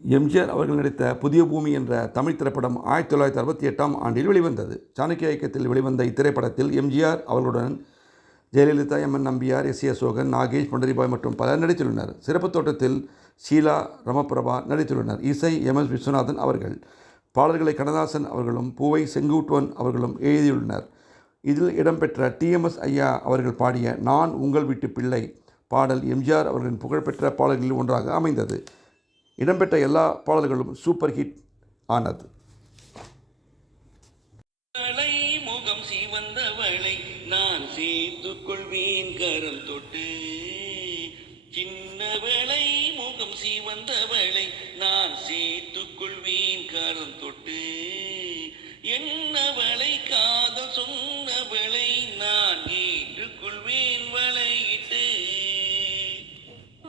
எம்ஜிஆர் அவர்கள் நடித்த புதிய பூமி என்ற தமிழ் திரைப்படம் 1968ஆம் ஆண்டில் வெளிவந்தது. சாணக்கிய இயக்கத்தில் வெளிவந்த இத்திரைப்படத்தில் எம்ஜிஆர் அவர்களுடன் ஜெயலலிதா, எம். என். நம்பியார், எஸ். ஏ. அசோகன், நாகேஷ், பண்டரிபாய் மற்றும் பலர் நடித்துள்ளனர். சிறப்பு தோற்றத்தில் ஷீலா ரமபிரபா நடித்துள்ளனர். இசை எம். எஸ். விஸ்வநாதன் அவர்கள். பாடல்களை கண்ணதாசன் அவர்களும் பூவை செங்குட்டுவன் அவர்களும் எழுதியுள்ளனர். இதில் இடம்பெற்ற டி.எம்.எஸ். ஐயா அவர்கள் பாடிய நான் உங்கள் வீட்டு பிள்ளை பாடல் எம்ஜிஆர் அவர்களின் புகழ்பெற்ற பாடல்களில் ஒன்றாக அமைந்தது. இடம்பெற்ற எல்லா பாடல்களும் சூப்பர் ஹிட் ஆனது. முகம் சிவந்தவளை நான் சேர்த்துக் கொள்வேன் கரம் தொட்டு, சின்னவளை முகம் சிவந்தவளை நான் சேர்த்துக் கொள்வேன் கரம் தொட்டு, என்னவளை காதல் சொன்னவளை நான் ஏற்றுக்கொள்வேன் வளையிட்டு,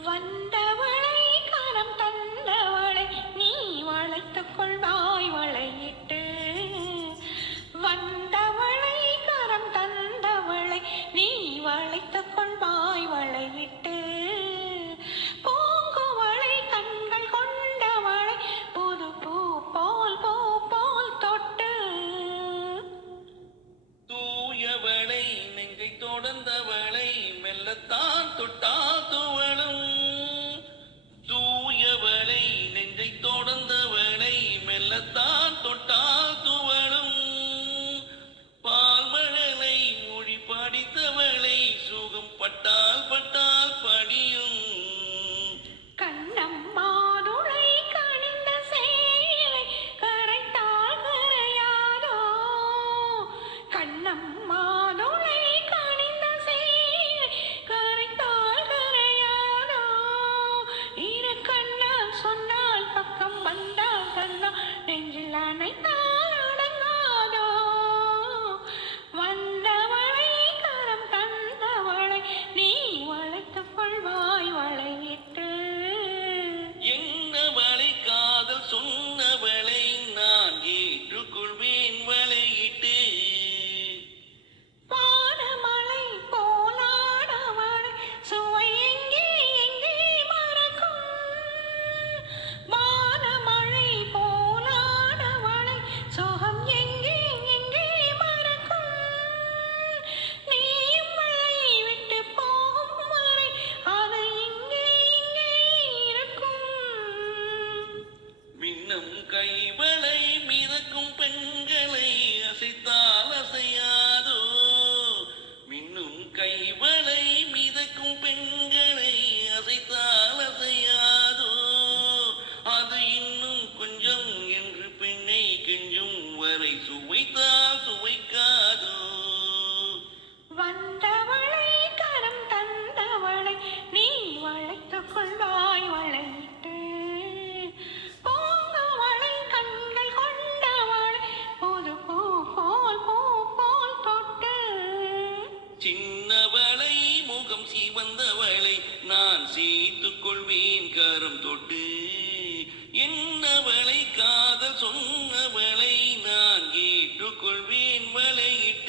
வந்தவளை கரம் தந்தவளை நீ வளைத்துக் கொள்வாய் வளையிட்டு, வந்தவளை கரம் தந்தவளை நீ வளைத்துக் கொள்வாய் வளையிட்டு, பூங்குவளை கண்கள் கொண்டவளை புது பூ போல் பூ போல் தொட்டு, தூயவளை நெஞ்சை தொடர்ந்தவளை மெல்லத்தான் தொட்டால் துவளும், தூயவளை நெஞ்சை தொடர்ந்தவளை மெல்லத்தான் தொட்டால் துவளும், பால்மழலை மொழி படித்தவளை சுகம் பட்டால் பட்டால் படியும், கண்ணம்மாதுளை கனிந்த சேலை கரைத்தால் கரையாதோ, கண்ணம்மாதுளை கனிந்த சேலை கரைத்தால் கரையாதோ, இரு கண்ணால் சொன்னால் பக்கம் வந்தால் கண்ணா நெஞ்சில் அணைத்தால் அடங்காதோ, வந்தவளை கரம் தந்தவளை நீ வளைத்துக் கொள்வாய் வளையிட்டு, என்னவளை காதல் சொன்னவளை நான் ஏற்றுக்கொள்வேன் வளையிட்டு, வானமழை போலாடவளை சுவை எங்கே எங்கே மறக்கும், வானமழை போலாடவளை சுகம் எங்கே எங்கே மறக்கும், நீயும் மழை விட்டு போகும் வரை அது இங்கே இங்கே இருக்கும், மின்னும் கைவளை மிதக்கும் பெண்களை அசைத்தால் அசையாதோ, மின்னும் கைவளை மிதக்கும் பெண்களை அசைத்தால் அசையாதோ, அது இன்னும் கொஞ்சம் என்று பெண்ணை கெஞ்சும் வரை சுவைத்தால் சுவைக்காதோ, வந்தவளை கரம் தந்தவளை நீ வளைத்துக் கொள்வாய் வளையிட்டு, பூங்குவளை கண்கள் கொண்டவளை புது பூ போல் பூ போல் தொட்டு, சின்னவளை முகம் சிவந்தவளை நான் சேர்த்துக் கொள்வேன் கரம் தொட்டு, என்னவளை காதல் சொன்னவளை நான் ஏற்றுக்கொள்வேன் வளையிட்டு.